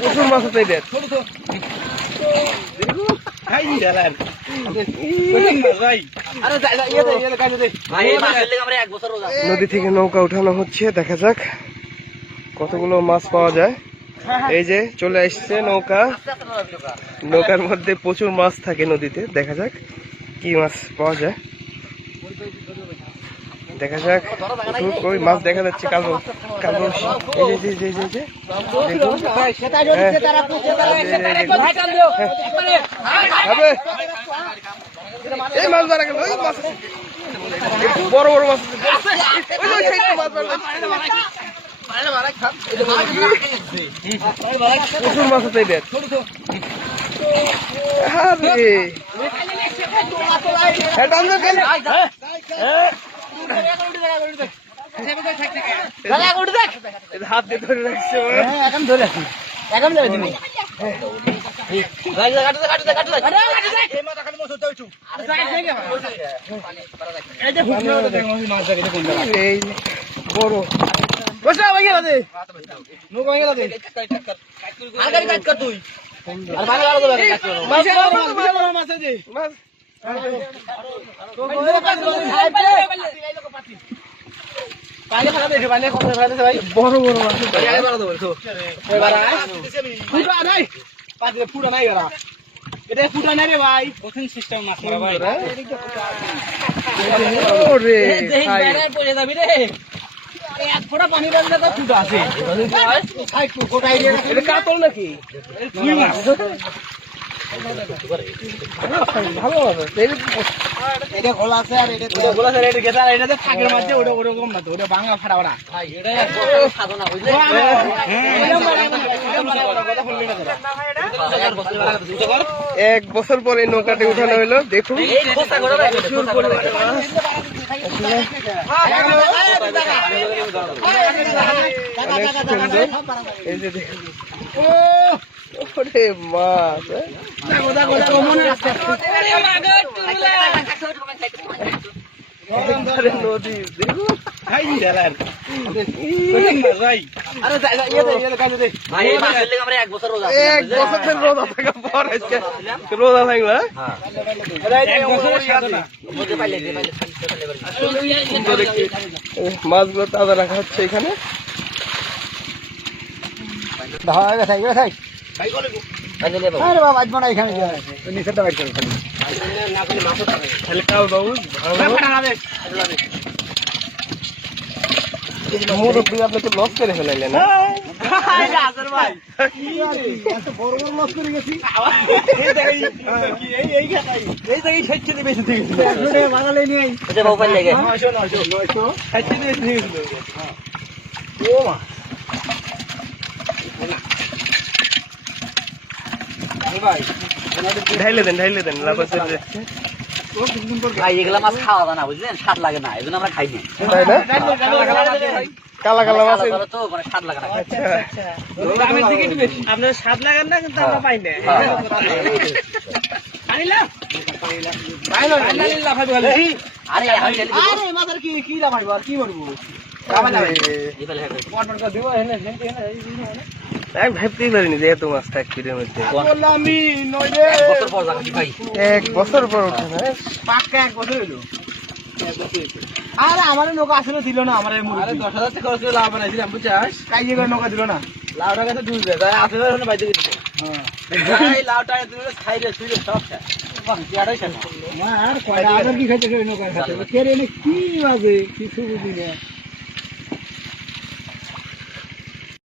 প্রচুর মাছ আছে নদী থেকে নৌকা উঠানো হচ্ছে, দেখা যাক কতগুলো মাছ পাওয়া যায়। এই যে চলে আসছে নৌকা, নৌকার মধ্যে প্রচুর মাছ থাকে নদীতে। দেখা যাক কি মাছ পাওয়া যায়, দেখা যাক। ওই মাছ দেখা যাচ্ছে কালো কালো। এই মাছ ধরা গেল, বড় বড় মাছ, প্রচুর মাছ আছে। হাত দিয়ে ধরে রাখছে, এখন ধরে রাখি, এখন ধরে দিবি। বড় ফুটা নাই এটা, ফুটা নাই রে ভাই, কঠিন সিস্টেম মাছ মারা ভাই। এক ফোঁটা পানি বাজলে তো ফুটা আছে, কাতল নাকি ভালো এটা খোলা আছে, আর এটা খোলা আছে, এটা গেছে, আর এটাতে ফাঁকের মাঝে ওটা ওরকম না, ওটা বাংলা ফাটা ওরা। এক বছর পরে নৌকাটি উঠানো হলো, দেখুন এই যে দেখুন মাছ নদী, দেখুন এক বছর রোজা থাকা পর রোজা থাকলো। মাছগুলো তাজা রাখা হচ্ছে এখানে। মুরব্বী আপনি তো লস করে ফেলাইলেন, ঢাইলে দেন লাফা চলে যাচ্ছে। ভাই এগুলা মাছ খাওয়া যায় না, বুঝলেন, স্বাদ লাগে না, এই জন্য আমরা খাই না। কালা কালা মাছ তো মানে স্বাদ লাগে না। আপনার স্বাদ লাগান না, কিন্তু আমরা পাই না। ভাবতেই পারিনি যে এত মাছ থাকবে এর মধ্যে। এক বছর পর ওঠে না, পাক্কা এক বছর হইলো। আরে আমার নৌকা আসলে দিল না, আমার 10,000 টাকা খরচ করে লাভ বানাইছিলাম, বুঝছিস, কাইয়ে করে নৌকা দিল না। লাউটা কাছে ডুববে, তাই আসলে ওখানে বাইতে দিচ্ছে। হ্যাঁ লাউটা তুমি খাইলে শুইলে সব খায়। আর কয়টা আবার কি খাইতে নৌকা খাইতে, কি বাজে কিছু বুঝি না।